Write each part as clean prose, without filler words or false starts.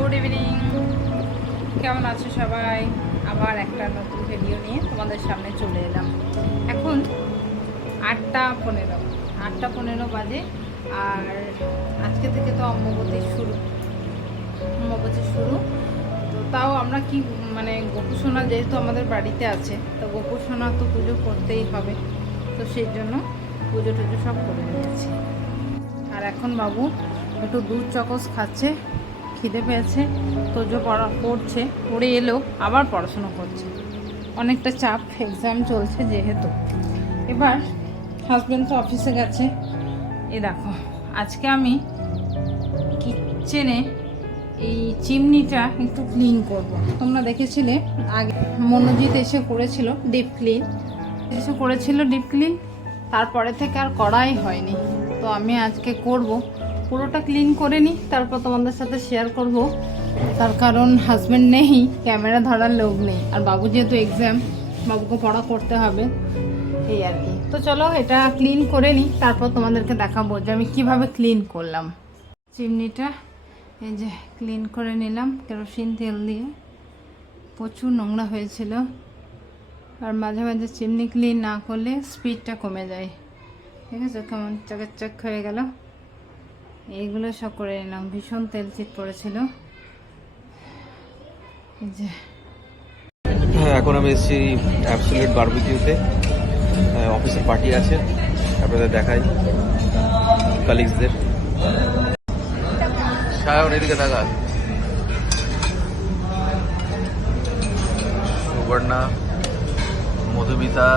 Good evening, কেমন আছো সবাই? আবার একটা নতুন ভিডিও নিয়ে তোমাদের সামনে চলে এলাম। এখন 8টা 15 বাজে। আর আজকে থেকে তো অম্বুবতী শুরু। তো তাও আমরা কি গোপুসোনা যেহেতু আমাদের বাড়িতে আছে, তো গোপুসোনা তো পুজো করতেই হবে। তো সেই জন্য পুজো টুজো সব করে নিয়েছি। আর এখন বাবু একটু দুধ চকস খাচ্ছে, খিদে পেয়েছে। তোজো পড়ছে, পড়ে এলো আবার পড়াশুনো করছে। অনেকটা চাপ, এক্সাম চলছে যেহেতু। এবার হাজব্যান্ড তো অফিসে গেছে। দেখো আজকে আমি কিচেনে এই চিমনিটা একটু ক্লিন করব। তোমরা দেখেছিলে আগে মনোজিৎ এসে করেছিল ডিপ ক্লিন, তারপরে থেকে আর করাই হয়নি। তো আমি আজকে করব, পুরোটা ক্লিন করে নিই, তারপর তোমাদের সাথে শেয়ার করব। তার কারণ হাজব্যান্ড নেই, ক্যামেরা ধরার লোক নেই, আর বাবু যেহেতু এক্সাম, বাবুকে পড়া করতে হবে, এই আর কি। তো চলো এটা ক্লিন করে নিই, তারপর তোমাদেরকে দেখাবো যে আমি কিভাবে ক্লিন করলাম। চিমনিটা এই যে ক্লিন করে নিলাম কেরোসিন তেল দিয়ে। প্রচুর নোংরা হয়েছিল, আর মাঝে মাঝে চিমনি ক্লিন না করলে স্পিডটা কমে যায়। ঠিক আছে, কেমন চাকাচাক হয়ে গেল। এইগুলো সব করে নিলাম, ভীষণ তেল চিট পড়েছিল। হ্যাঁ, এখন আমি এসেছি অ্যাবসলিউট বারবিকিউতে। অফিসের পার্টি আছে, আপনাদের দেখাই কালিগসদের। সায়ন এদিকে দেখা, সুবর্ণা, মধুমিতা,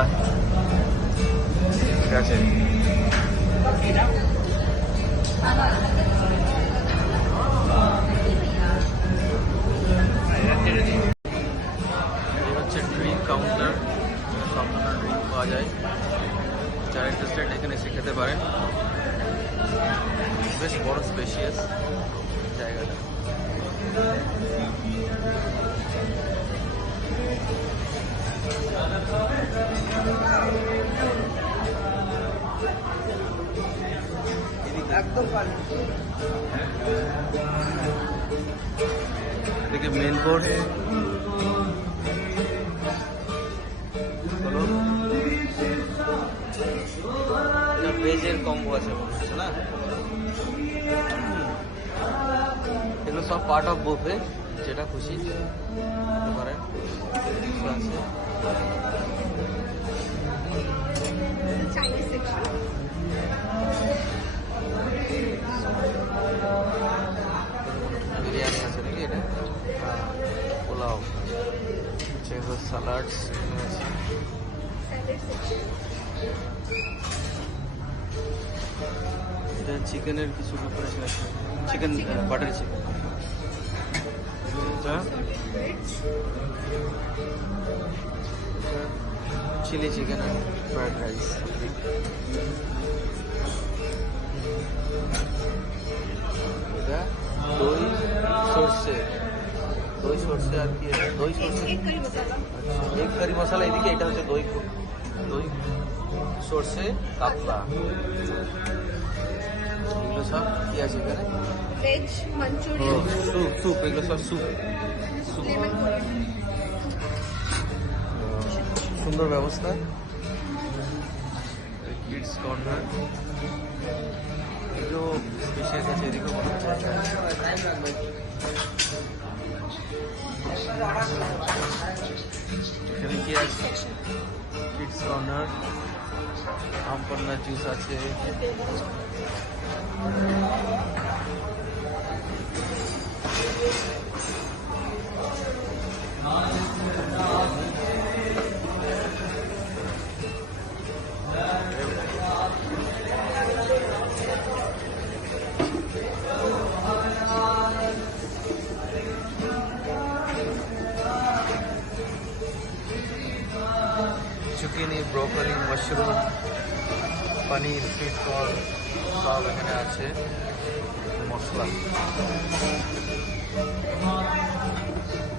ঠিক আছে। ড্রিঙ্ক কাউন্টার, সব ধরনের ড্রিঙ্ক পাওয়া যায়। যারা ইন্টারেস্টেড এখানে এসে খেতে পারেন। বেশ বড় স্পেশিয়াস জায়গাটা। এদিকে মেন কোর্স, ভেজের কম্বো আছে বলছে না, এগুলো সব পার্ট অফ বুফে, যেটা খুশি করতে পারেন। বিরিয়ানি আছে নাকি, এটা পোলাও, স্যালাডস আছে। এটা চিকেনের কিছু প্রিপারেশন আছে, chicken butter chicken, chilli chicken আর ফ্রাইড রাইস। এটা দই সর্ষে আর কি, দই সর্ষে, এক কারি মশলা এদিকে। এটা হচ্ছে দই সর্ষে কাতলা। এগুলো সব কি আছে এখানে? ভেজ মাঞ্চুরিয়ান, স্যুপ, এগুলো সব স্যুপ। সুন্দর ব্যবস্থা। কিডস কর্নার, এগুলো স্পেশাল আছে এদিকে। এখানে কি আছে? কিডস কর্নার, আমপন্না জুস আছে। Zucchini, broccoli, mushroom, paneer, sweet corn সব এখানে আছে। Masala,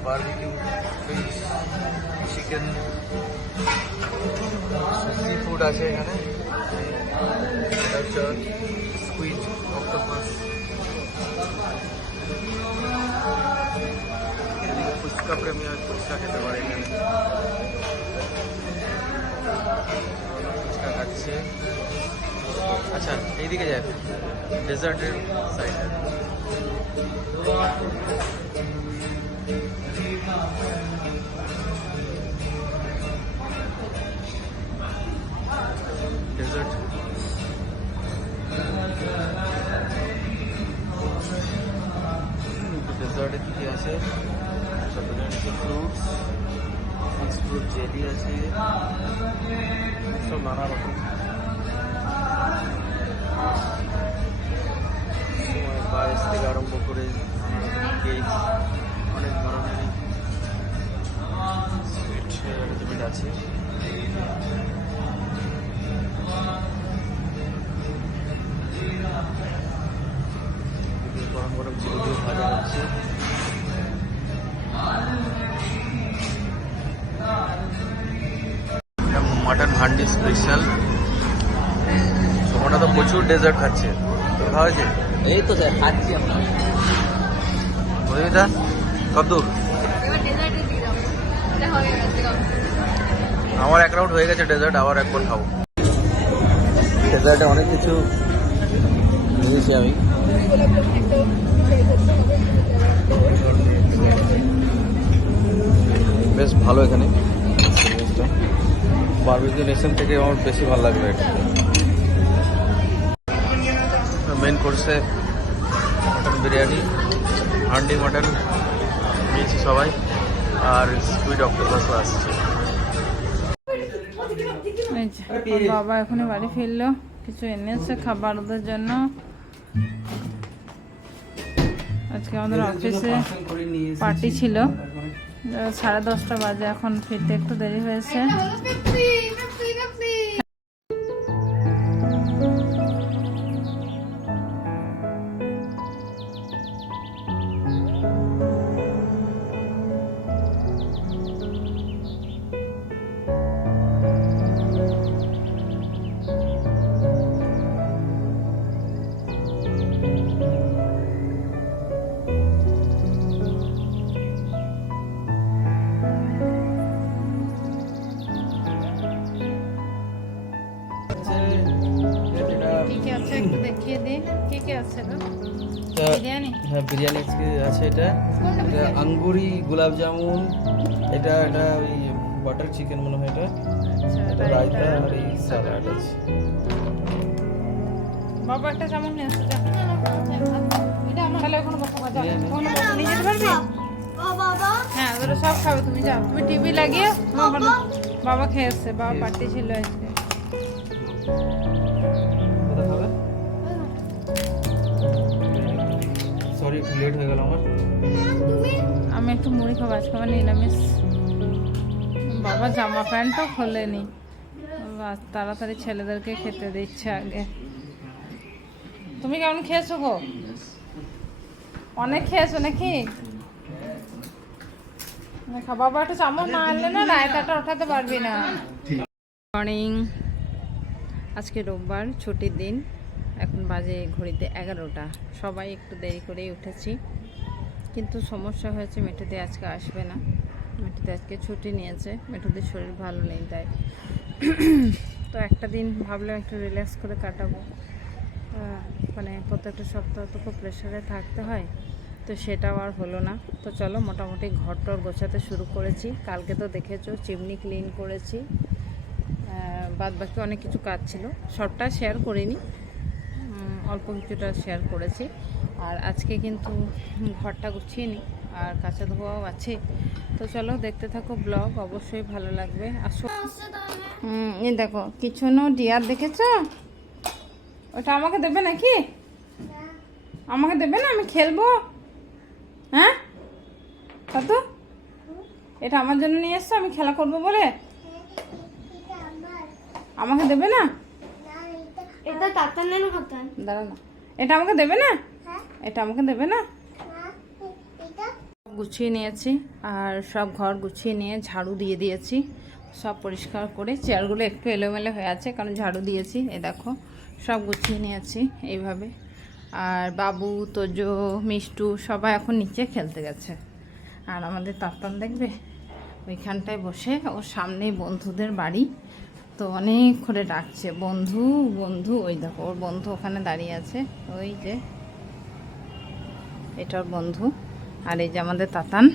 barbecue fish, chicken, seafood আছে এখানে। স্কুইড, অক্টোপাস, ফুচকা প্রেমী হয় ফুচকা খেতে পারে এখানে। ফুচকা খাচ্ছে। আচ্ছা এইদিকে যায় ডেজার্টের সাইডে। ডেজার্ট ডেজার্টে কি কি আছে? সব ফ্রুটস, মিক্স ফ্রুট জেলি আছে, সব নানা রকম পায়েস থেকে আরম্ভ করে কেক, অনেক ধরনের সুইট আরেঞ্জমেন্ট আছে। গরম গরম জিলিপিও ভাজা হচ্ছে। Mutton handi special. ওটা তো প্রচুর ডেজার্ট খাচ্ছে। খাওয়া হয়েছে? এই তো স্যার খাচ্ছি আমরা। বুঝলিটা কত দূর? আমার এক রাউন্ড হয়ে গেছে ডেজার্ট, আবার একবার খাবো। ডেজার্টে অনেক কিছু নিয়েছি আমি। বেশ ভালো এখানে জিনিসটা। বারবিকিউ নেশন থেকে আমার বেশি ভালো লাগলো এটা। মেন কোর্সে মটন বিরিয়ানি, হান্ডি মটন নিয়েছি সবাই, আর স্কুইড অক্টোপাসও আসছে। বাবা এখনই বাড়ি ফিরলো, কিছু এনেছে খাবার ওদের জন্য। আজকে আমাদের অফিসে পার্টি ছিল, 10:30 বাজে, এখন ফিরতে একটু দেরি হয়েছে। কি কি আছে একটু দেখিয়ে দিন। কি কি আছে গো? বিরিয়ানি? হ্যাঁ বিরিয়ানি আছে। এটা আঙ্গুরি গোলাপ জামুন, এটা ওই বাটার চিকেন মনে হয়। এটা আচ্ছা, রায়তা আর এই স্যালাড আছে। বাবা একটা চামচ নিয়ে আসো, যা। তাহলে ওখানে বসো, যা। ওখানে বসো, নিয়ে যেতে পারবি? হ্যাঁ ওগুলো সব খাবে, তুমি যাও। তুমি টিভি লাগিয়ে বাবা খেয়ে এসছে, বাবা পার্টি ছিল আজকে। কোথা খাবে? সরি একটু লেট হয়ে গেল আমার। আমি একটু মুড়ি খাবো, আজকে আমার নিরামিষ। বাবা জামা প্যান্টও খোলেনি, বাস তাড়াতাড়ি ছেলেদেরকে খেতে দিচ্ছে আগে। তুমি কেমন খেয়েছো গো? অনেক খেয়েছো নাকি? বাবা একটা চামচ না আনলে না রায়তাটা ওঠাতে পারবি না। মর্নিং, আজকে রোববার, ছুটির দিন। এখন বাজে ঘড়িতে 11টা। সবাই একটু দেরি করেই উঠেছি, কিন্তু সমস্যা হয়েছে মেটুদি আজকে আসবে না। মেটুদি আজকে ছুটি নিয়েছে, মেটুদির শরীর ভালো নেই তাই। তো একটা দিন ভাবলাম একটু রিল্যাক্স করে কাটাবো, মানে প্রত্যেকটা সপ্তাহ তো খুব প্রেশারে থাকতে হয়, তো সেটাও আর হলো না। তো চলো মোটামুটি ঘরটর গোছাতে শুরু করেছি। কালকে তো দেখেছো চিমনি ক্লিন করেছি, বাদ বাকি অনেক কিছু কাজ ছিল, সবটা শেয়ার করিনি, অল্প কিছুটা শেয়ার করেছি। আর আজকে কিন্তু ঘরটা গুছিয়ে নিই, আর কাঁচা ধোয়াও আছে। তো চলো দেখতে থাকো ব্লগ, অবশ্যই ভালো লাগবে। আসো। এই দেখো কিছু নো ডিয়ার দেখেছো? ওটা আমাকে দেবে নাকি? আমাকে দেবে না? আমি খেলবো। হ্যাঁ কত? এটা আমার জন্য নিয়ে এসছো, আমি খেলা করবো বলে? আমাকে দেবে না? এটা তাতার নেন কথা দাঁড়া না, এটা আমাকে দেবে না? এটা আমাকে দেবে না? গুছিয়ে নিয়েছি, আর সব ঘর গুছিয়ে নিয়ে ঝাড়ু দিয়ে দিয়েছি, সব পরিষ্কার করে। চেয়ারগুলো একটু এলোমেলো হয়ে আছে কারণ ঝাড়ু দিয়েছি। এই দেখো সব গুছিয়ে নিয়েছি এইভাবে। আর বাবু, তোজো, মিষ্টু সবাই এখন নিচে খেলতে গেছে। আর আমাদের তাতান দেখবে ওইখানটায় বসে, ওর সামনেই বন্ধুদের বাড়ি, তো অনেক করে ডাকছে বন্ধু বন্ধু। ওই দেখো ওর বন্ধু ওখানে দাঁড়িয়ে আছে, ওই যে এটার বন্ধু। আর এই যে আমাদের তাতান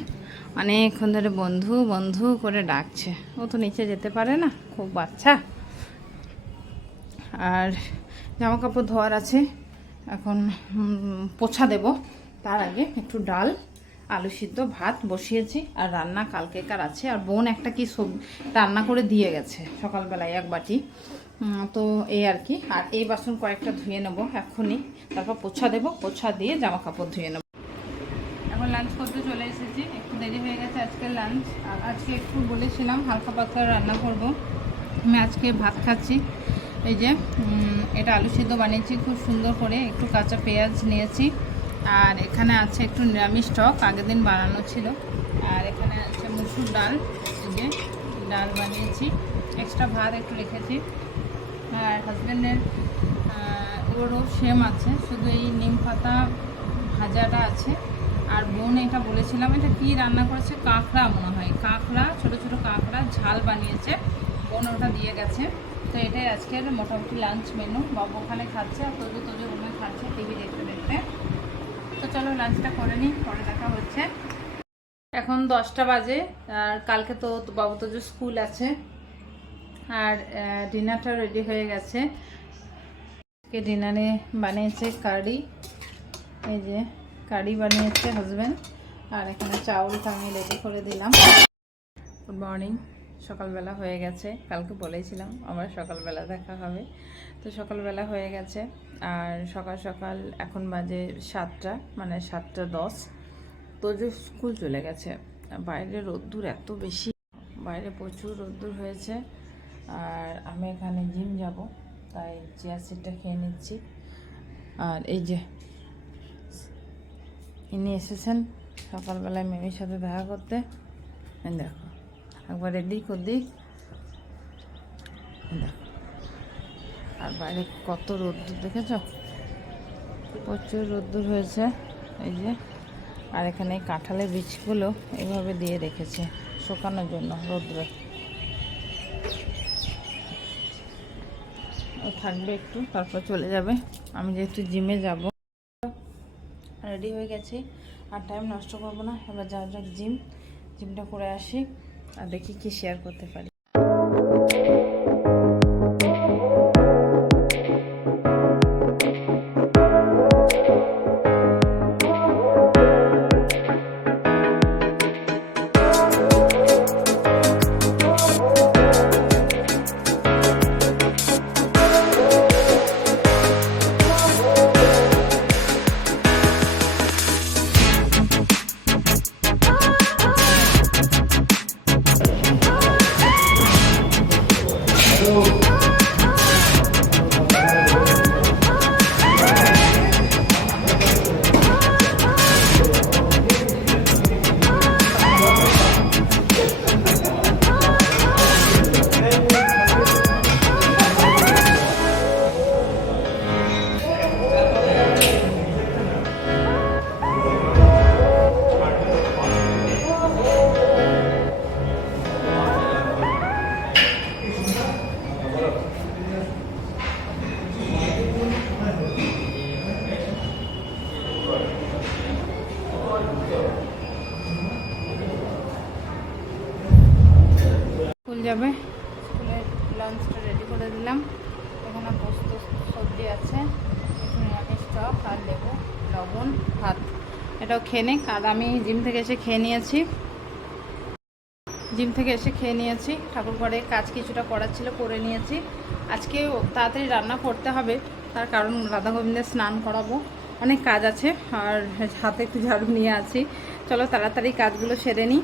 অনেকক্ষণ ধরে বন্ধু বন্ধু করে ডাকছে। ও তো নিচে যেতে পারে না, খুব বাচ্চা। আর জামা কাপড় ধোয়ার আছে, এখন পোছা দেব। তার আগে একটু ডাল, আলু সিদ্ধ, ভাত বসিয়েছি, আর রান্না কালকেকার আছে। আর বোন একটা কি রান্না করে দিয়ে গেছে সকালবেলায় 1 বাটি, তো এই আর কি। আর এই বাসন কয়েকটা ধুয়ে নেবো এক্ষুনি, তারপর পোছা দেব, পোছা দিয়ে জামা কাপড় ধুয়ে নেব। এখন লাঞ্চ করতে চলে এসেছি, একটু দেরি হয়ে গেছে আজকের লাঞ্চ। আর আজকে একটু বলেছিলাম হালকা পাতলা রান্না করব। আমি আজকে ভাত খাচ্ছি, এই যে এটা আলু সিদ্ধ বানিয়েছি খুব সুন্দর করে, একটু কাঁচা পেঁয়াজ নিয়েছি। আর এখানে আছে একটু নিরামিষ টক, আগের দিন বানানো ছিল। আর এখানে আছে মুসুর ডাল, এই যে ডাল বানিয়েছি, এক্সট্রা ভাত একটু রেখেছি। আর হাজব্যান্ডের ওরও সেম আছে, শুধু এই নিম পাতা ভাজাটা আছে। আর বোন এটা বলেছিলাম, এটা কি রান্না করেছে, কাঁকড়া মনে হয়, কাঁকড়া, ছোট ছোট কাঁকড়া ঝাল বানিয়েছে বোন, ওটা দিয়ে গেছে। তো এটাই আজকের মোটামুটি লাঞ্চ মেনু। বাবু ওখানে খাচ্ছে, আর তোজো রুমে খাচ্ছে টিভি দেখতে দেখতে। তো চলো লাঞ্চটা করে নিই, পরে দেখা হচ্ছে। এখন 10টা বাজে, আর কালকে তো বাবু তোজো স্কুল আছে। আর ডিনারটা রেডি হয়ে গেছে। ডিনারে বানিয়েছে কারি, এই যে কারি বানিয়েছে হাজব্যান্ড। আর এখানে চাউলটা আমি রেডি করে দিলাম। গুড মর্নিং, সকালবেলা হয়ে গেছে। কালকে বলেছিলাম আবার সকালবেলা দেখা হবে, তো সকালবেলা হয়ে গেছে। আর সকাল সকাল এখন বাজে 7টা, মানে 7:10। তোজো স্কুল চলে গেছে। বাইরে রোদ্দুর এত বেশি, বাইরে প্রচুর রোদ্দুর হয়েছে। আর আমি এখানে জিম যাব, তাই চেয়ার সিটটা খেয়ে নিচ্ছি। আর এই যে ইনি এসেছেন সকালবেলায় মেমির সাথে দেখা করতে। দেখো একবার এদিক ওদিক, দেখো। আর বাইরে কত রোদ্দুর দেখেছ, প্রচুর রোদ্দুর হয়েছে, এই যে। আর এখানে কাঁঠালের বীজগুলো এইভাবে দিয়ে রেখেছে শুকানোর জন্য রোদ্রে। ও থাকবে একটু, তারপর চলে যাবে। আমি যেহেতু জিমে যাব, রেডি হয়ে গেছি, আর টাইম নষ্ট করবো না। এবার যাওয়া যাক জিমটা করে আসি, আর দেখি কি শেয়ার করতে পারি। স্কুল যাবে, স্কুলের লাঞ্চটা রেডি করে দিলাম। এখানে পোস্ত সবজি আছে, একটু নিরামিষ টক, আর লেবু, লবণ, ভাত। এটাও খেয়ে নিই। আর আমি জিম থেকে এসে খেয়ে নিয়েছি। ঠাকুর ঘরে কাজ কিছুটা করার ছিল, করে নিয়েছি। আজকে তাড়াতাড়ি রান্না করতে হবে, তার কারণ রাধা গোবিন্দের স্নান করাবো, অনেক কাজ আছে। আর হাতে একটু ঝাড়ু নিয়ে আছি, চলো তাড়াতাড়ি কাজগুলো সেরে নিই।